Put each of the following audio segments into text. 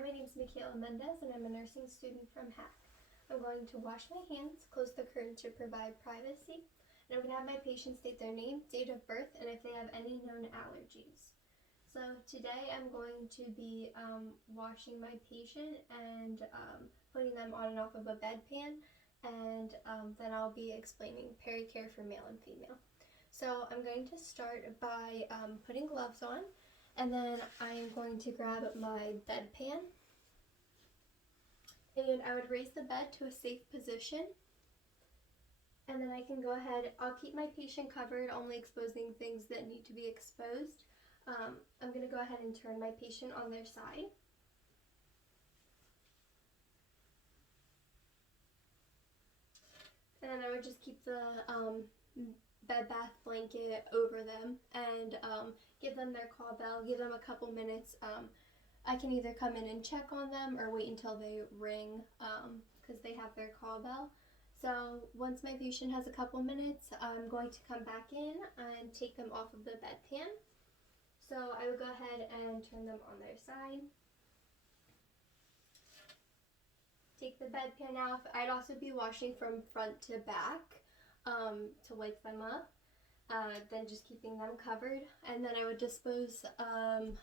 Hi, my name is Michaela Mendez and I'm a nursing student from HAC. I'm going to wash my hands, close the curtain to provide privacy, and I'm going to have my patients state their name, date of birth, and if they have any known allergies. So today I'm going to be washing my patient and putting them on and off of a bedpan, and then I'll be explaining pericare for male and female. So I'm going to start by putting gloves on, and then I'm going to grab my bedpan, and I would raise the bed to a safe position, and then I can go ahead, I'll keep my patient covered, only exposing things that need to be exposed. I'm going to go ahead and turn my patient on their side. And then I would just keep the bed bath blanket over them and give them their call bell, give them a couple minutes. I can either come in and check on them or wait until they ring because they have their call bell. So once my patient has a couple minutes, I'm going to come back in and take them off of the bedpan. So I would go ahead and turn them on their side. Take the bedpan off. I'd also be washing from front to back to wake them up. Then just keeping them covered, and then I would dispose of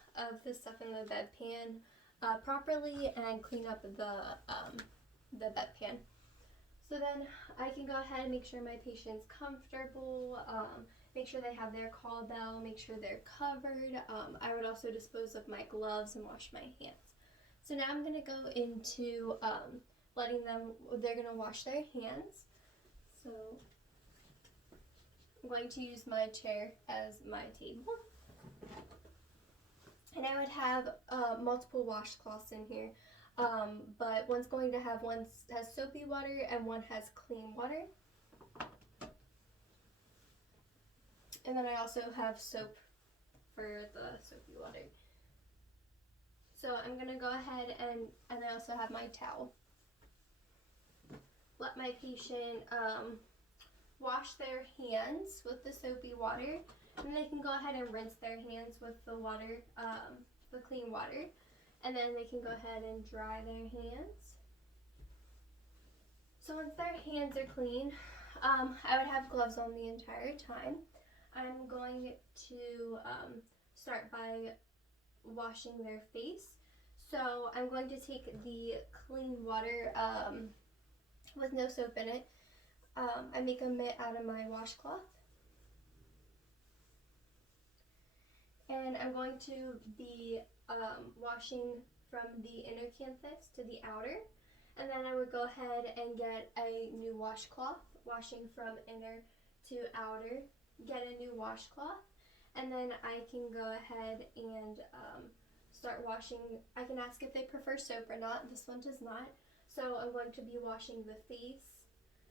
the stuff in the bedpan properly and clean up the bedpan. So then I can go ahead and make sure my patient's comfortable, make sure they have their call bell, make sure they're covered. I would also dispose of my gloves and wash my hands. So now I'm going to go into letting them, they're going to wash their hands. So I'm going to use my chair as my table. And I would have multiple washcloths in here. But one has soapy water and one has clean water. And then I also have soap for the soapy water. So I'm going to go ahead and I also have my towel. Let my patient wash their hands with the soapy water, and they can go ahead and rinse their hands with the water, the clean water, and then they can go ahead and dry their hands. So once their hands are clean, I would have gloves on the entire time. I'm going to start by washing their face. So I'm going to take the clean water with no soap in it. I make a mitt out of my washcloth. And I'm going to be washing from the inner canthus to the outer. And then I would go ahead and get a new washcloth, washing from inner to outer, get a new washcloth. And then I can go ahead and start washing. I can ask if they prefer soap or not. This one does not. So I'm going to be washing the face.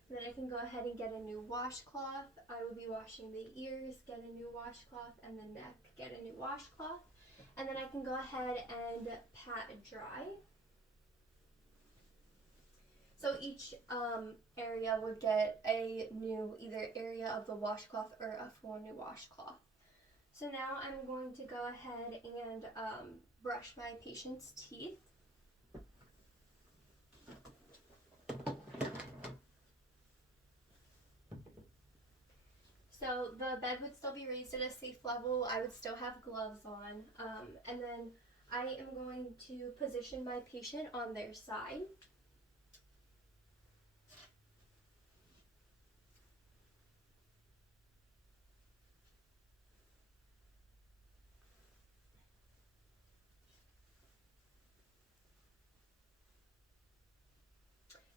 Then I can go ahead and get a new washcloth. I will be washing the ears, get a new washcloth, and the neck, get a new washcloth. And then I can go ahead and pat dry. So each area would get a new either area of the washcloth or a full new washcloth. So now I'm going to go ahead and brush my patient's teeth. So the bed would still be raised at a safe level. I would still have gloves on. And then I am going to position my patient on their side.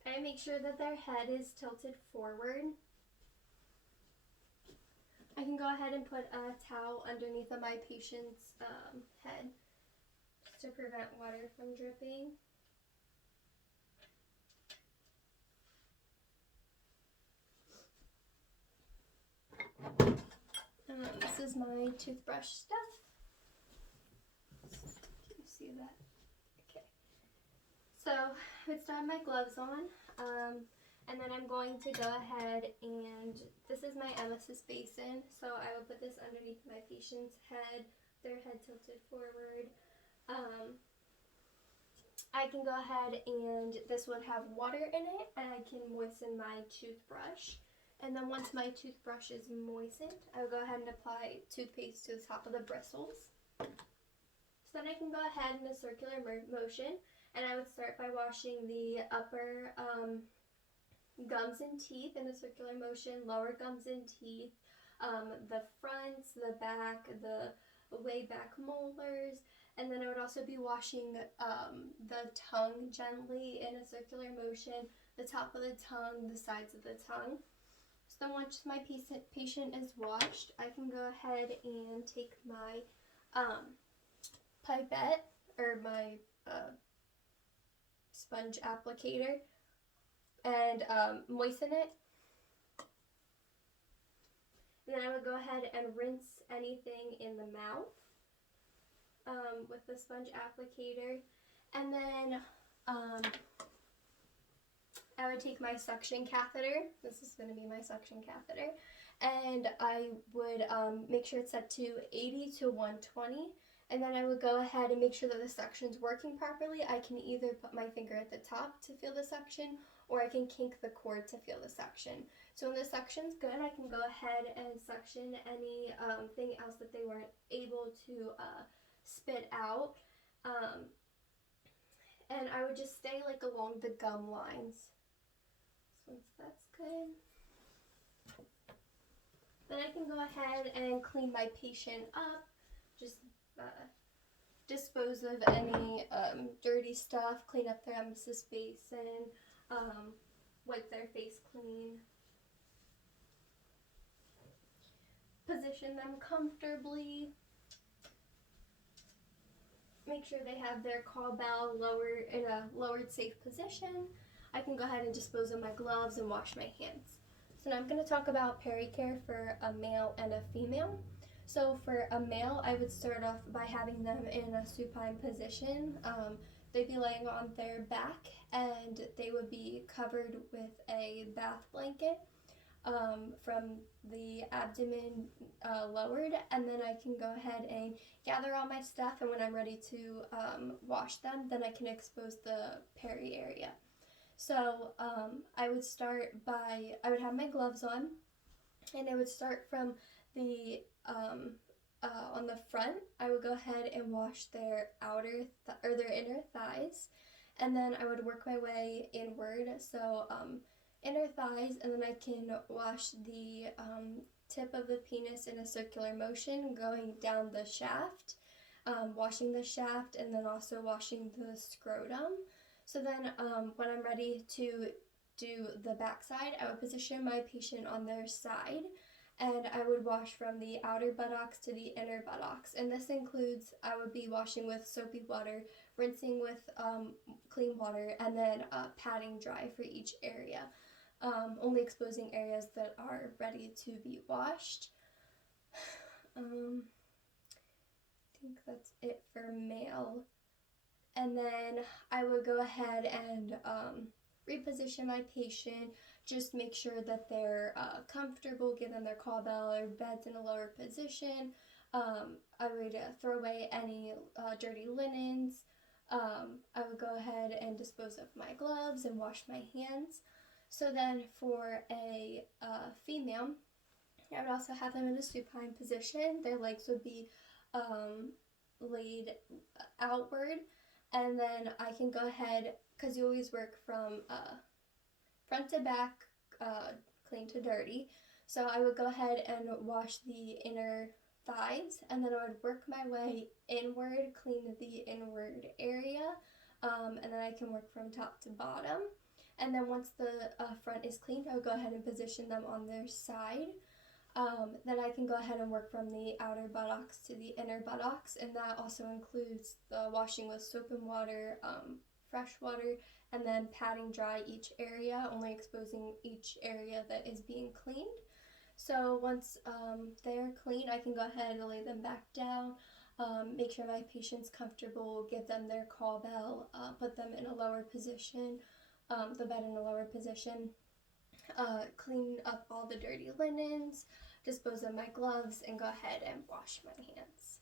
And make sure that their head is tilted forward. I can go ahead and put a towel underneath of my patient's head just to prevent water from dripping. And then this is my toothbrush stuff. Can you see that? Okay. So I would still have my gloves on. And then I'm going to go ahead and, this is my emesis basin, so I will put this underneath my patient's head, their head tilted forward. I can go ahead and this would have water in it, and I can moisten my toothbrush. And then once my toothbrush is moistened, I will go ahead and apply toothpaste to the top of the bristles. So then I can go ahead in a circular motion, and I would start by washing the upper gums and teeth in a circular motion, lower gums and teeth, the fronts, the back, the way back molars, and then I would also be washing the tongue gently in a circular motion, the top of the tongue, the sides of the tongue. So then once my patient is washed, I can go ahead and take my pipette or my sponge applicator and moisten it. And then I would go ahead and rinse anything in the mouth with the sponge applicator. And then I would take my suction catheter. This is going to be my suction catheter. And I would make sure it's set to 80 to 120. And then I would go ahead and make sure that the suction's working properly. I can either put my finger at the top to feel the suction, or I can kink the cord to feel the suction. So when the suction's good, I can go ahead and suction any thing else that they weren't able to spit out. And I would just stay like along the gum lines. So once that's good, then I can go ahead and clean my patient up. Just dispose of any dirty stuff, clean up their emesis basin, wipe their face clean, position them comfortably, make sure they have their call bell in a lowered safe position. I can go ahead and dispose of my gloves and wash my hands. So now I'm going to talk about pericare for a male and a female. So for a male, I would start off by having them in a supine position. They'd be laying on their back, and they would be covered with a bath blanket from the abdomen lowered, and then I can go ahead and gather all my stuff, and when I'm ready to wash them, then I can expose the peri area. So I would have my gloves on, and I would start from the on the front. I would go ahead and wash their their inner thighs, and then I would work my way inward. So inner thighs, and then I can wash the tip of the penis in a circular motion, going down the shaft, washing the shaft, and then also washing the scrotum. So then when I'm ready to do the backside, I would position my patient on their side, and I would wash from the outer buttocks to the inner buttocks. And this includes, I would be washing with soapy water, rinsing with clean water, and then patting dry for each area. Only exposing areas that are ready to be washed. I think that's it for male. And then I would go ahead and reposition my patient, just make sure that they're comfortable, give them their call bell or beds in a lower position. I would throw away any dirty linens. I would go ahead and dispose of my gloves and wash my hands. So then for a female, I would also have them in a supine position. Their legs would be laid outward, and then I can go ahead, because you always work from front to back, clean to dirty. So I would go ahead and wash the inner thighs, and then I would work my way inward, clean the inward area, and then I can work from top to bottom. And then once the front is cleaned, I would go ahead and position them on their side. Then I can go ahead and work from the outer buttocks to the inner buttocks, and that also includes the washing with soap and water, fresh water, and then patting dry each area, only exposing each area that is being cleaned. So once they're clean, I can go ahead and lay them back down, make sure my patient's comfortable, give them their call bell, put them in a lower position, the bed in a lower position, clean up all the dirty linens, dispose of my gloves, and go ahead and wash my hands.